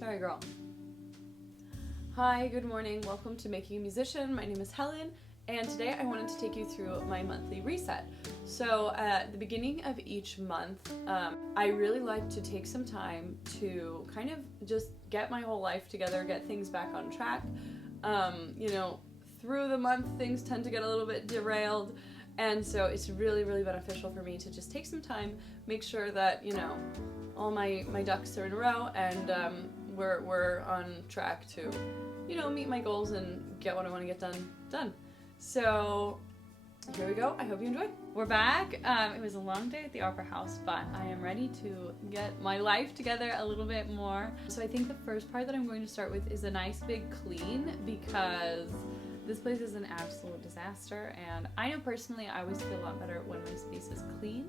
Sorry, girl. Hi, good morning. Welcome to Making a Musician. My name is Helen, and today I wanted to take you through my monthly reset. So at the beginning of each month, I really like to take some time to kind of just get my whole life together, get things back on track. Through the month, things tend to get a little bit derailed, and so it's really, really beneficial for me to just take some time, make sure that, all my ducks are in a row, and we're on track to, meet my goals and get what I want to get done. So here we go. I hope you enjoy. We're back. It was a long day at the Opera House, but I am ready to get my life together a little bit more. So I think the first part that I'm going to start with is a nice big clean, because this place is an absolute disaster, and I know personally I always feel a lot better when my space is clean.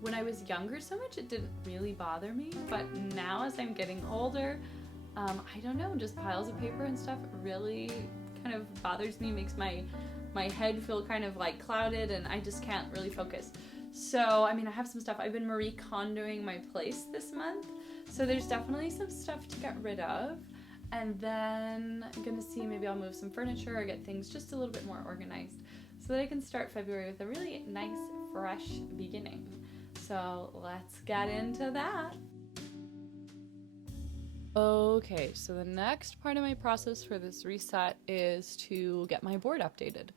When I was younger so much it didn't really bother me, but now as I'm getting older, I don't know, just piles of paper and stuff really kind of bothers me, makes my head feel kind of like clouded, and I just can't really focus. So, I have some stuff. I've been Marie Kondoing my place this month, so there's definitely some stuff to get rid of. And then I'm gonna see, maybe I'll move some furniture or get things just a little bit more organized so that I can start February with a really nice, fresh beginning. So let's get into that. Okay, so the next part of my process for this reset is to get my board updated.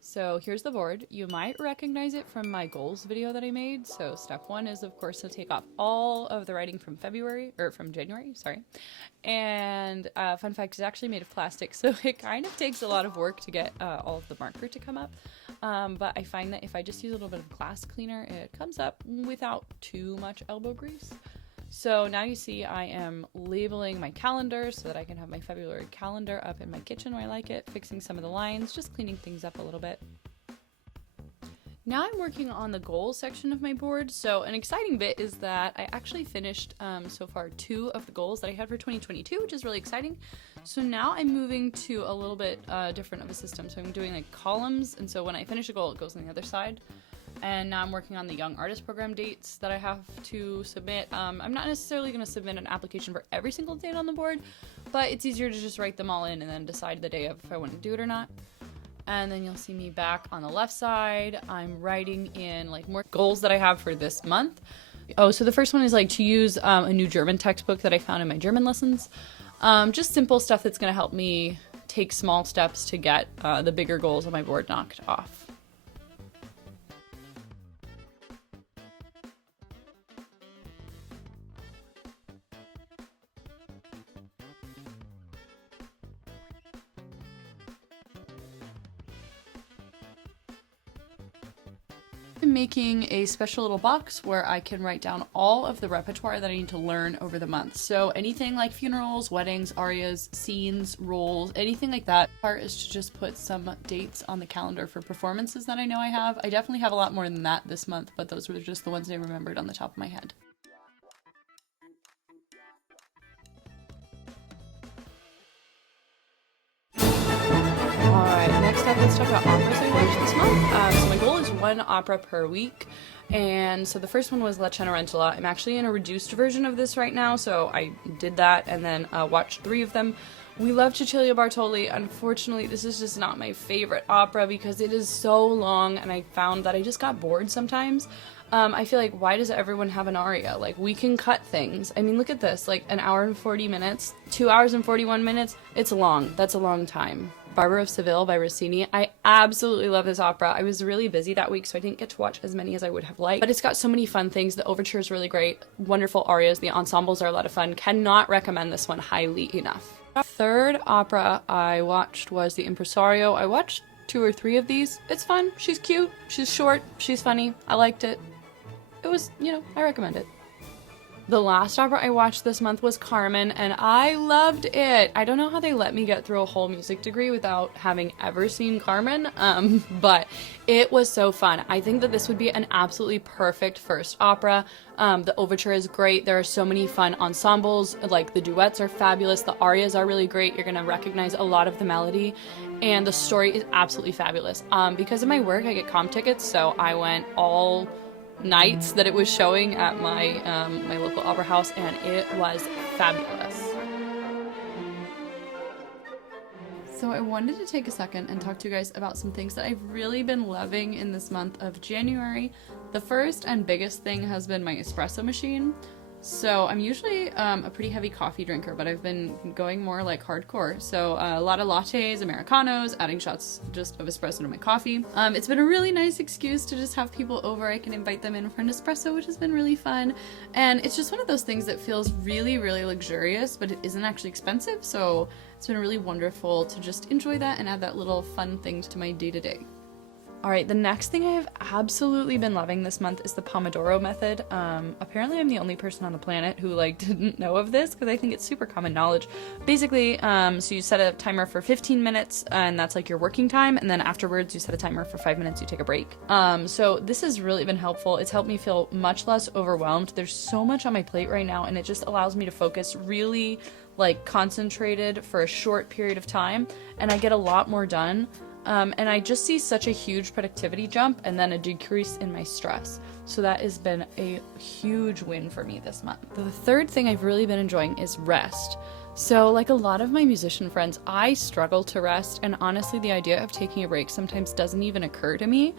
So here's the board. You might recognize it from my goals video that I made. So step one is, of course, to take off all of the writing from January, sorry. And fun fact, it's actually made of plastic, so it kind of takes a lot of work to get all of the marker to come up. But I find that if I just use a little bit of glass cleaner, it comes up without too much elbow grease. So now you see I am labeling my calendar so that I can have my February calendar up in my kitchen where I like it, fixing some of the lines, just cleaning things up a little bit. Now I'm working on the goals section of my board. So an exciting bit is that I actually finished so far 2 of the goals that I had for 2022, which is really exciting. So now I'm moving to a little bit different of a system. So I'm doing like columns, and so when I finish a goal, it goes on the other side. And now I'm working on the Young Artist Program dates that I have to submit. I'm not necessarily going to submit an application for every single date on the board, but it's easier to just write them all in and then decide the day of if I want to do it or not. And then you'll see me back on the left side. I'm writing in like more goals that I have for this month. Oh, so the first one is like to use a new German textbook that I found in my German lessons. Just simple stuff that's going to help me take small steps to get the bigger goals on my board knocked off. I'm making a special little box where I can write down all of the repertoire that I need to learn over the month. So anything like funerals, weddings, arias, scenes, roles, anything like that. Part is to just put some dates on the calendar for performances that I know I have. I definitely have a lot more than that this month, but those were just the ones I remembered on the top of my head. Alright, next up, let's talk about operas I watched this month. So my goal is 1 opera per week, and so the first one was La Cenerentola. I'm actually in a reduced version of this right now, so I did that and then watched 3 of them. We love Cecilia Bartoli. Unfortunately, this is just not my favorite opera because it is so long, and I found that I just got bored sometimes. I feel like, why does everyone have an aria? Like, we can cut things. I mean, look at this, like 1 hour and 40 minutes, 2 hours and 41 minutes. It's long. That's a long time. Barber of Seville by Rossini. I absolutely love this opera. I was really busy that week, so I didn't get to watch as many as I would have liked. But it's got so many fun things. The overture is really great. Wonderful arias. The ensembles are a lot of fun. Cannot recommend this one highly enough. Third opera I watched was The Impresario. I watched 2 or 3 of these. It's fun. She's cute. She's short. She's funny. I liked it. It was, I recommend it. The last opera I watched this month was Carmen, and I loved it. I don't know how they let me get through a whole music degree without having ever seen Carmen, but it was so fun. I think that this would be an absolutely perfect first opera. The overture is great. There are so many fun ensembles, like the duets are fabulous, the arias are really great. You're gonna recognize a lot of the melody, and the story is absolutely fabulous. Because of my work, I get comp tickets, so I went all nights that it was showing at my my local opera house, and it was fabulous. So I wanted to take a second and talk to you guys about some things that I've really been loving in this month of January. The first and biggest thing has been my espresso machine. So I'm usually a pretty heavy coffee drinker, but I've been going more like hardcore. So a lot of lattes, Americanos, adding shots just of espresso to my coffee. It's been a really nice excuse to just have people over. I can invite them in for an espresso, which has been really fun. And it's just one of those things that feels really, really luxurious, but it isn't actually expensive. So it's been really wonderful to just enjoy that and add that little fun thing to my day-to-day. Alright, the next thing I have absolutely been loving this month is the Pomodoro method. Apparently I'm the only person on the planet who didn't know of this because I think it's super common knowledge. Basically, so you set a timer for 15 minutes and that's like your working time, and then afterwards you set a timer for 5 minutes, you take a break. So this has really been helpful. It's helped me feel much less overwhelmed. There's so much on my plate right now and it just allows me to focus really concentrated for a short period of time, and I get a lot more done. And I just see such a huge productivity jump and then a decrease in my stress. So that has been a huge win for me this month. The third thing I've really been enjoying is rest. So like a lot of my musician friends, I struggle to rest, and honestly the idea of taking a break sometimes doesn't even occur to me.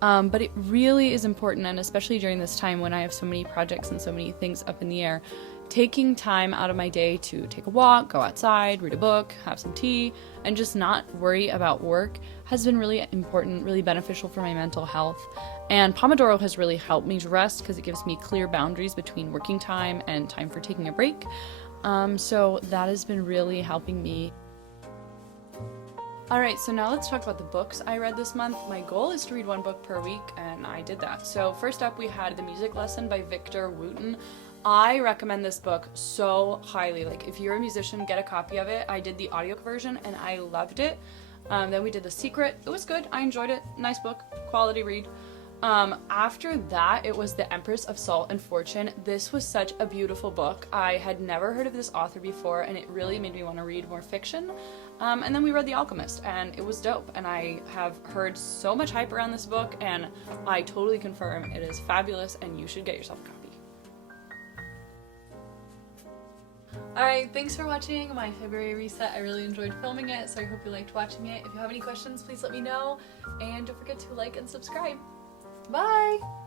But it really is important, and especially during this time when I have so many projects and so many things up in the air, taking time out of my day to take a walk, go outside, read a book, have some tea, and just not worry about work has been really important, really beneficial for my mental health. And Pomodoro has really helped me to rest because it gives me clear boundaries between working time and time for taking a break. So that has been really helping me. Alright, so now let's talk about the books I read this month. My goal is to read one book per week, and I did that. So first up we had The Music Lesson by Victor Wooten. I recommend this book so highly. If you're a musician, get a copy of it. I did the audio version and I loved it. Then we did The Secret. It was good. I enjoyed it. Nice book. Quality read. After that, it was The Empress of Salt and Fortune. This was such a beautiful book. I had never heard of this author before, and it really made me want to read more fiction. And then we read The Alchemist, and it was dope. And I have heard so much hype around this book, and I totally confirm it is fabulous, and you should get yourself a copy. Alright, thanks for watching my February reset. I really enjoyed filming it, so I hope you liked watching it. If you have any questions, please let me know. And don't forget to like and subscribe. Bye!